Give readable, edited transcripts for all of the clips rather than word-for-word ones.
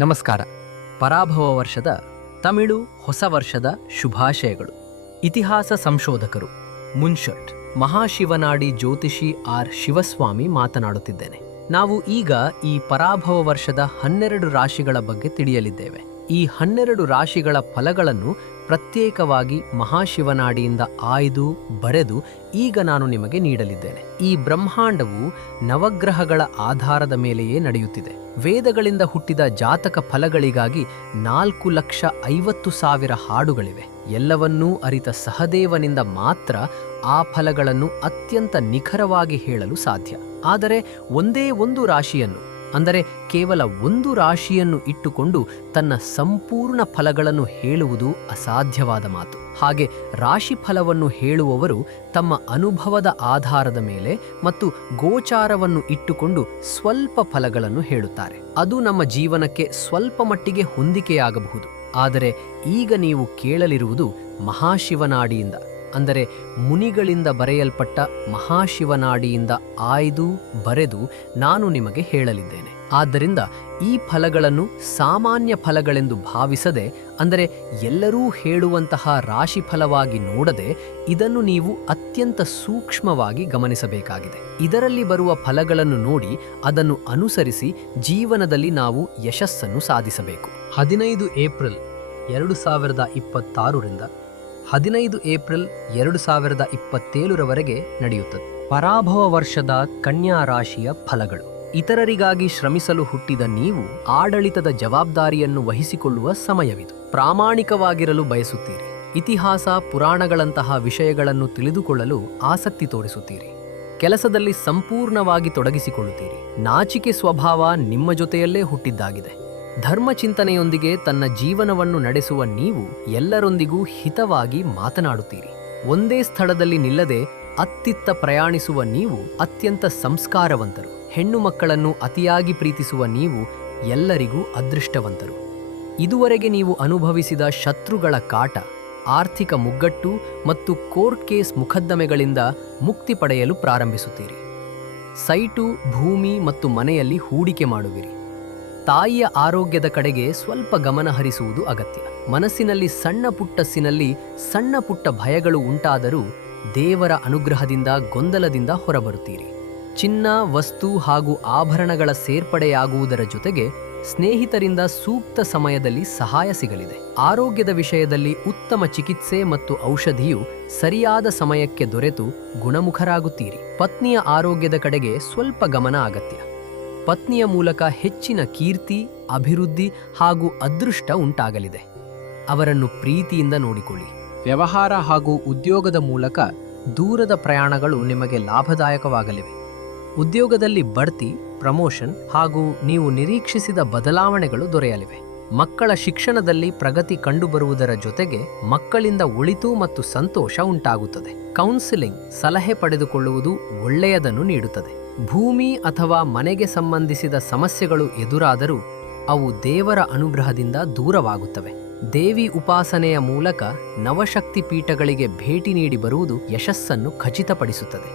ನಮಸ್ಕಾರ. ಪರಾಭವ ವರ್ಷದ ತಮಿಳು ಹೊಸ ವರ್ಷದ ಶುಭಾಶಯಗಳು. ಇತಿಹಾಸ ಸಂಶೋಧಕರು ಮುನ್ಷಟ್ ಮಹಾಶಿವನಾಡಿ ಜ್ಯೋತಿಷಿ ಆರ್ ಶಿವಸ್ವಾಮಿ ಮಾತನಾಡುತ್ತಿದ್ದೇನೆ. ನಾವು ಈಗ ಈ ಪರಾಭವ ವರ್ಷದ 12 ರಾಶಿಗಳ ಬಗ್ಗೆ ತಿಳಿಯಲಿದ್ದೇವೆ. ಈ 12 ರಾಶಿಗಳ ಫಲಗಳನ್ನು ಪ್ರತ್ಯೇಕವಾಗಿ ಮಹಾಶಿವನಾಡಿಯಿಂದ ಆಯ್ದು ಬರೆದು ಈಗ ನಾನು ನಿಮಗೆ ನೀಡಲಿದ್ದೇನೆ. ಈ ಬ್ರಹ್ಮಾಂಡವು ನವಗ್ರಹಗಳ ಆಧಾರದ ಮೇಲೆಯೇ ನಡೆಯುತ್ತಿದೆ. ವೇದಗಳಿಂದ ಹುಟ್ಟಿದ ಜಾತಕ ಫಲಗಳಿಗಾಗಿ 4,50,000 ಹಾಡುಗಳಿವೆ. ಎಲ್ಲವನ್ನೂ ಅರಿತ ಸಹದೇವನಿಂದ ಮಾತ್ರ ಆ ಫಲಗಳನ್ನು ಅತ್ಯಂತ ನಿಖರವಾಗಿ ಹೇಳಲು ಸಾಧ್ಯ. ಆದರೆ ಒಂದೇ ಒಂದು ರಾಶಿಯನ್ನು, ಅಂದರೆ ಕೇವಲ ಒಂದು ರಾಶಿಯನ್ನು ಇಟ್ಟುಕೊಂಡು ತನ್ನ ಸಂಪೂರ್ಣ ಫಲಗಳನ್ನು ಹೇಳುವುದು ಅಸಾಧ್ಯವಾದ ಮಾತು. ಹಾಗೆ ರಾಶಿ ಫಲವನ್ನು ಹೇಳುವವರು ತಮ್ಮ ಅನುಭವದ ಆಧಾರದ ಮೇಲೆ ಮತ್ತು ಗೋಚಾರವನ್ನು ಇಟ್ಟುಕೊಂಡು ಸ್ವಲ್ಪ ಫಲಗಳನ್ನು ಹೇಳುತ್ತಾರೆ. ಅದು ನಮ್ಮ ಜೀವನಕ್ಕೆ ಸ್ವಲ್ಪ ಮಟ್ಟಿಗೆ ಹೊಂದಿಕೆಯಾಗಬಹುದು. ಆದರೆ ಈಗ ನೀವು ಕೇಳಲಿರುವುದು ಮಹಾಶಿವನಾಡಿಯಿಂದ, ಅಂದರೆ ಮುನಿಗಳಿಂದ ಬರೆಯಲ್ಪಟ್ಟ ಮಹಾಶಿವನಾಡಿಯಿಂದ ಆಯ್ದು ಬರೆದು ನಾನು ನಿಮಗೆ ಹೇಳಲಿದ್ದೇನೆ. ಆದ್ದರಿಂದ ಈ ಫಲಗಳನ್ನು ಸಾಮಾನ್ಯ ಫಲಗಳೆಂದು ಭಾವಿಸದೆ, ಅಂದರೆ ಎಲ್ಲರೂ ಹೇಳುವಂತಹ ರಾಶಿ ಫಲವಾಗಿ ನೋಡದೆ, ಇದನ್ನು ನೀವು ಅತ್ಯಂತ ಸೂಕ್ಷ್ಮವಾಗಿ ಗಮನಿಸಬೇಕಾಗಿದೆ. ಇದರಲ್ಲಿ ಬರುವ ಫಲಗಳನ್ನು ನೋಡಿ ಅದನ್ನು ಅನುಸರಿಸಿ ಜೀವನದಲ್ಲಿ ನಾವು ಯಶಸ್ಸನ್ನು ಸಾಧಿಸಬೇಕು. 15 ಏಪ್ರಿಲ್ 2026ರಿಂದ 15 ಏಪ್ರಿಲ್ 2027ರವರೆಗೆ ನಡೆಯುತ್ತದೆ. ಪರಾಭವ ವರ್ಷದ ಕನ್ಯಾ ರಾಶಿಯ ಫಲಗಳು. ಇತರರಿಗಾಗಿ ಶ್ರಮಿಸಲು ಹುಟ್ಟಿದ ನೀವು ಆಡಳಿತದ ಜವಾಬ್ದಾರಿಯನ್ನು ವಹಿಸಿಕೊಳ್ಳುವ ಸಮಯವಿದು. ಪ್ರಾಮಾಣಿಕವಾಗಿರಲು ಬಯಸುತ್ತೀರಿ. ಇತಿಹಾಸ, ಪುರಾಣಗಳಂತಹ ವಿಷಯಗಳನ್ನು ತಿಳಿದುಕೊಳ್ಳಲು ಆಸಕ್ತಿ ತೋರಿಸುತ್ತೀರಿ. ಕೆಲಸದಲ್ಲಿ ಸಂಪೂರ್ಣವಾಗಿ ತೊಡಗಿಸಿಕೊಳ್ಳುತ್ತೀರಿ. ನಾಚಿಕೆ ಸ್ವಭಾವ ನಿಮ್ಮ ಜೊತೆಯಲ್ಲೇ ಹುಟ್ಟಿದ್ದಾಗಿದೆ. ಧರ್ಮಚಿಂತನೆಯೊಂದಿಗೆ ತನ್ನ ಜೀವನವನ್ನು ನಡೆಸುವ ನೀವು ಎಲ್ಲರೊಂದಿಗೂ ಹಿತವಾಗಿ ಮಾತನಾಡುತ್ತೀರಿ. ಒಂದೇ ಸ್ಥಳದಲ್ಲಿ ನಿಲ್ಲದೆ ಅತ್ತಿತ್ತ ಪ್ರಯಾಣಿಸುವ ನೀವು ಅತ್ಯಂತ ಸಂಸ್ಕಾರವಂತರು. ಹೆಣ್ಣು ಮಕ್ಕಳನ್ನು ಅತಿಯಾಗಿ ಪ್ರೀತಿಸುವ ನೀವು ಎಲ್ಲರಿಗೂ ಅದೃಷ್ಟವಂತರು. ಇದುವರೆಗೆ ನೀವು ಅನುಭವಿಸಿದ ಶತ್ರುಗಳ ಕಾಟ, ಆರ್ಥಿಕ ಮುಗ್ಗಟ್ಟು ಮತ್ತು ಕೋರ್ಟ್ ಕೇಸ್ ಮುಖದ್ದಮೆಗಳಿಂದ ಮುಕ್ತಿ ಪಡೆಯಲು ಪ್ರಾರಂಭಿಸುತ್ತೀರಿ. ಸೈಟು, ಭೂಮಿ ಮತ್ತು ಮನೆಯಲ್ಲಿ ಹೂಡಿಕೆ ಮಾಡುವಿರಿ. ತಾಯಿಯ ಆರೋಗ್ಯದ ಕಡೆಗೆ ಸ್ವಲ್ಪ ಗಮನ ಹರಿಸುವುದು ಅಗತ್ಯ. ಮನಸ್ಸಿನಲ್ಲಿ ಸಣ್ಣ ಪುಟ್ಟ ಭಯಗಳು ಉಂಟಾದರೂ ದೇವರ ಅನುಗ್ರಹದಿಂದ ಗೊಂದಲದಿಂದ ಹೊರಬರುತ್ತೀರಿ. ಚಿನ್ನ, ವಸ್ತು ಹಾಗೂ ಆಭರಣಗಳ ಸೇರ್ಪಡೆಯಾಗುವುದರ ಜೊತೆಗೆ ಸ್ನೇಹಿತರಿಂದ ಸೂಕ್ತ ಸಮಯದಲ್ಲಿ ಸಹಾಯ ಸಿಗಲಿದೆ. ಆರೋಗ್ಯದ ವಿಷಯದಲ್ಲಿ ಉತ್ತಮ ಚಿಕಿತ್ಸೆ ಮತ್ತು ಔಷಧಿಯು ಸರಿಯಾದ ಸಮಯಕ್ಕೆ ದೊರೆತು ಗುಣಮುಖರಾಗುತ್ತೀರಿ. ಪತ್ನಿಯ ಆರೋಗ್ಯದ ಕಡೆಗೆ ಸ್ವಲ್ಪ ಗಮನ ಅಗತ್ಯ. ಪತ್ನಿಯ ಮೂಲಕ ಹೆಚ್ಚಿನ ಕೀರ್ತಿ, ಅಭಿವೃದ್ಧಿ ಹಾಗೂ ಅದೃಷ್ಟ ಉಂಟಾಗಲಿದೆ. ಅವರನ್ನು ಪ್ರೀತಿಯಿಂದ ನೋಡಿಕೊಳ್ಳಿ. ವ್ಯವಹಾರ ಹಾಗೂ ಉದ್ಯೋಗದ ಮೂಲಕ ದೂರದ ಪ್ರಯಾಣಗಳು ನಿಮಗೆ ಲಾಭದಾಯಕವಾಗಲಿವೆ. ಉದ್ಯೋಗದಲ್ಲಿ ಬಡ್ತಿ, ಪ್ರಮೋಷನ್ ಹಾಗೂ ನೀವು ನಿರೀಕ್ಷಿಸಿದ ಬದಲಾವಣೆಗಳು ದೊರೆಯಲಿವೆ. ಮಕ್ಕಳ ಶಿಕ್ಷಣದಲ್ಲಿ ಪ್ರಗತಿ ಕಂಡುಬರುವುದರ ಜೊತೆಗೆ ಮಕ್ಕಳಿಂದ ಒಳಿತು ಮತ್ತು ಸಂತೋಷ ಉಂಟಾಗುತ್ತದೆ. ಕೌನ್ಸಿಲಿಂಗ್, ಸಲಹೆ ಪಡೆದುಕೊಳ್ಳುವುದು ಒಳ್ಳೆಯದನ್ನು ನೀಡುತ್ತದೆ. ಭೂಮಿ ಅಥವಾ ಮನೆಗೆ ಸಂಬಂಧಿಸಿದ ಸಮಸ್ಯೆಗಳು ಎದುರಾದರೂ ಅವು ದೇವರ ಅನುಗ್ರಹದಿಂದ ದೂರವಾಗುತ್ತವೆ. ದೇವಿ ಉಪಾಸನೆಯ ಮೂಲಕ ನವಶಕ್ತಿ ಪೀಠಗಳಿಗೆ ಭೇಟಿ ನೀಡಿ ಬರುವುದು ಯಶಸ್ಸನ್ನು ಖಚಿತಪಡಿಸುತ್ತದೆ.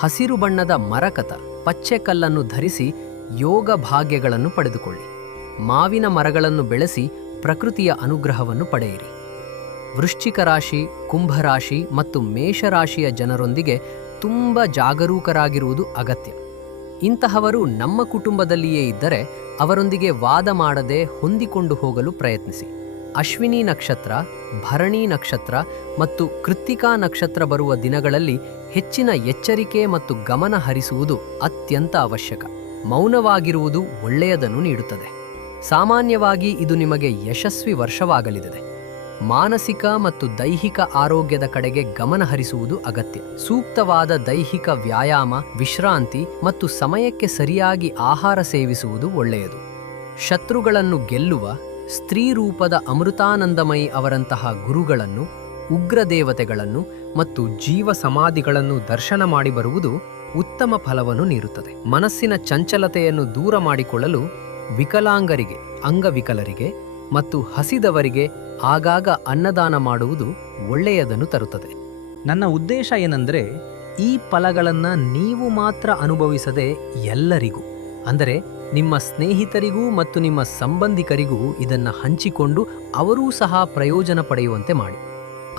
ಹಸಿರು ಬಣ್ಣದ ಮರಕತ, ಪಚ್ಚೆ ಕಲ್ಲನ್ನು ಧರಿಸಿ ಯೋಗ ಭಾಗ್ಯಗಳನ್ನು ಪಡೆದುಕೊಳ್ಳಿ. ಮಾವಿನ ಮರಗಳನ್ನು ಬೆಳೆಸಿ ಪ್ರಕೃತಿಯ ಅನುಗ್ರಹವನ್ನು ಪಡೆಯಿರಿ. ವೃಶ್ಚಿಕ ರಾಶಿ, ಕುಂಭರಾಶಿ ಮತ್ತು ಮೇಷರಾಶಿಯ ಜನರೊಂದಿಗೆ ತುಂಬ ಜಾಗರೂಕರಾಗಿರುವುದು ಅಗತ್ಯ. ಇಂತಹವರು ನಮ್ಮ ಕುಟುಂಬದಲ್ಲಿಯೇ ಇದ್ದರೆ ಅವರೊಂದಿಗೆ ವಾದ ಮಾಡದೆ ಹೊಂದಿಕೊಂಡು ಹೋಗಲು ಪ್ರಯತ್ನಿಸಿ. ಅಶ್ವಿನಿ ನಕ್ಷತ್ರ, ಭರಣಿ ನಕ್ಷತ್ರ ಮತ್ತು ಕೃತ್ತಿಕಾ ನಕ್ಷತ್ರ ಬರುವ ದಿನಗಳಲ್ಲಿ ಹೆಚ್ಚಿನ ಎಚ್ಚರಿಕೆ ಮತ್ತು ಗಮನ ಹರಿಸುವುದು ಅತ್ಯಂತ ಅವಶ್ಯಕ. ಮೌನವಾಗಿರುವುದು ಒಳ್ಳೆಯದನ್ನು ನೀಡುತ್ತದೆ. ಸಾಮಾನ್ಯವಾಗಿ ಇದು ನಿಮಗೆ ಯಶಸ್ವಿ ವರ್ಷವಾಗಲಿದೆ. ಮಾನಸಿಕ ಮತ್ತು ದೈಹಿಕ ಆರೋಗ್ಯದ ಕಡೆಗೆ ಗಮನ ಹರಿಸುವುದು ಅಗತ್ಯ. ಸೂಕ್ತವಾದ ದೈಹಿಕ ವ್ಯಾಯಾಮ, ವಿಶ್ರಾಂತಿ ಮತ್ತು ಸಮಯಕ್ಕೆ ಸರಿಯಾಗಿ ಆಹಾರ ಸೇವಿಸುವುದು ಒಳ್ಳೆಯದು. ಶತ್ರುಗಳನ್ನು ಗೆಲ್ಲುವ ಸ್ತ್ರೀ ರೂಪದ ಅಮೃತಾನಂದಮಯಿ ಅವರಂತಹ ಗುರುಗಳನ್ನು, ಉಗ್ರ ದೇವತೆಗಳನ್ನು ಮತ್ತು ಜೀವ ಸಮಾಧಿಗಳನ್ನು ದರ್ಶನ ಮಾಡಿ ಬರುವುದು ಉತ್ತಮ ಫಲವನ್ನು ನೀಡುತ್ತದೆ. ಮನಸ್ಸಿನ ಚಂಚಲತೆಯನ್ನು ದೂರ ಮಾಡಿಕೊಳ್ಳಲು ವಿಕಲಾಂಗರಿಗೆ, ಅಂಗವಿಕಲರಿಗೆ ಮತ್ತು ಹಸಿದವರಿಗೆ ಆಗಾಗ ಅನ್ನದಾನ ಮಾಡುವುದು ಒಳ್ಳೆಯದನ್ನು ತರುತ್ತದೆ. ನನ್ನ ಉದ್ದೇಶ ಏನೆಂದರೆ, ಈ ಫಲಗಳನ್ನು ನೀವು ಮಾತ್ರ ಅನುಭವಿಸದೆ ಎಲ್ಲರಿಗೂ, ಅಂದರೆ ನಿಮ್ಮ ಸ್ನೇಹಿತರಿಗೂ ಮತ್ತು ನಿಮ್ಮ ಸಂಬಂಧಿಕರಿಗೂ ಇದನ್ನು ಹಂಚಿಕೊಂಡು ಅವರೂ ಸಹ ಪ್ರಯೋಜನ ಪಡೆಯುವಂತೆ ಮಾಡಿ.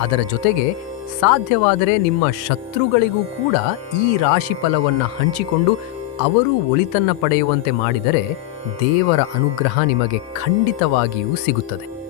ಅದರ ಜೊತೆಗೆ ಸಾಧ್ಯವಾದರೆ ನಿಮ್ಮ ಶತ್ರುಗಳಿಗೂ ಕೂಡ ಈ ರಾಶಿ ಫಲವನ್ನು ಹಂಚಿಕೊಂಡು ಅವರೂ ಒಳಿತನ್ನ ಪಡೆಯುವಂತೆ ಮಾಡಿದರೆ ದೇವರ ಅನುಗ್ರಹ ನಿಮಗೆ ಖಂಡಿತವಾಗಿಯೂ ಸಿಗುತ್ತದೆ.